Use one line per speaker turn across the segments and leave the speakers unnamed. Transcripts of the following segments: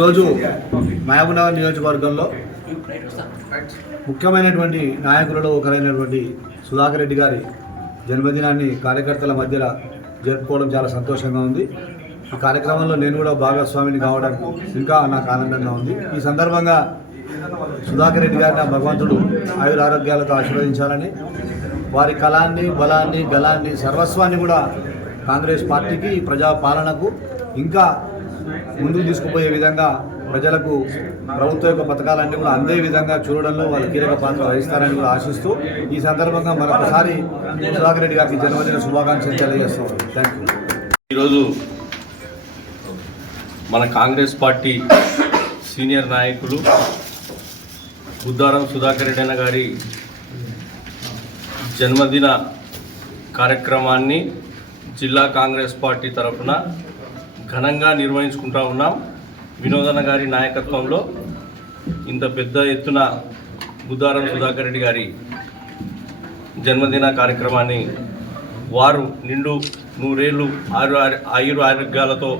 ఈరోజు మహబూబ్నగర్ నియోజకవర్గంలో ముఖ్యమైనటువంటి నాయకులలో ఒకరైనటువంటి సుధాకర్ రెడ్డి గారి జన్మదినాన్ని కార్యకర్తల మధ్యలో జరుపుకోవడం చాలా సంతోషంగా ఉంది. ఈ కార్యక్రమంలో నేను కూడా భాగస్వామిని కావడం ఇంకా నాకు ఆనందంగా ఉంది. ఈ సందర్భంగా సుధాకర్ రెడ్డి గారిని భగవంతుడు ఆయుర ఆరోగ్యాలతో ఆశీర్వదించాలని వారి కళాన్ని బలాన్ని గలాన్ని సర్వస్వాన్ని కూడా కాంగ్రెస్ పార్టీకి ప్రజా పాలనకు ఇంకా ముందుకు తీసుకుపోయే విధంగా ప్రజలకు ప్రభుత్వ యొక్క పథకాలన్నీ కూడా అందే విధంగా చూడడంలో వాళ్ళు కీలక పాత్ర వహిస్తారని కూడా ఆశిస్తూ ఈ సందర్భంగా మరొకసారి సుధాకర్ రెడ్డి గారికి జన్మదిన శుభాకాంక్షలు తెలియజేస్తాం థ్యాంక్ యూ
ఈరోజు మన కాంగ్రెస్ పార్టీ సీనియర్ నాయకులు బుద్ధారం సుధాకర్ రెడ్డి అన్న గారి జన్మదిన కార్యక్రమాన్ని జిల్లా కాంగ్రెస్ పార్టీ తరఫున ఘనంగా నిర్వహించుకుంటా ఉన్నాం. వినోదన గారి నాయకత్వంలో ఇంత పెద్ద ఎత్తున బుద్ధారం సుధాకర్ రెడ్డి గారి జన్మదిన కార్యక్రమాన్ని వారు నిండు నూరేళ్ళు ఆరు ఆయురు ఆరోగ్యాలతో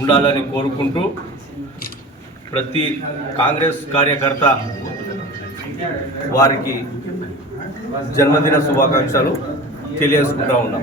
ఉండాలని కోరుకుంటూ ప్రతి కాంగ్రెస్ కార్యకర్త వారికి జన్మదిన శుభాకాంక్షలు తెలియజేసుకుంటా ఉన్నాం.